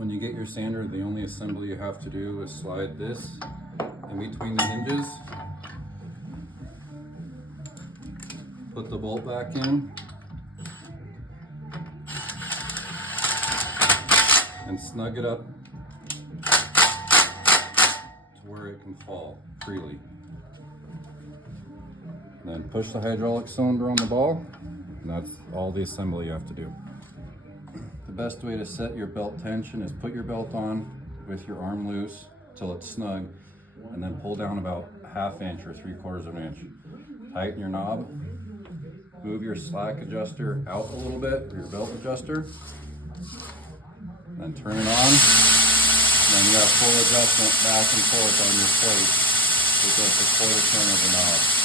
When you get your sander, the only assembly you have to do is slide this in between the hinges, put the bolt back in, and snug it up to where it can fall freely. And then push the hydraulic cylinder on the ball, and that's all the assembly you have to do. The best way to set your belt tension is put your belt on with your arm loose till it's snug, and then pull down about 1/2 inch or 3/4 of an inch. Tighten your knob, move your slack adjuster out a little bit, or your belt adjuster, then turn it on, and then you have full adjustment back and forth on your plate with just a 1/4 turn of the knob.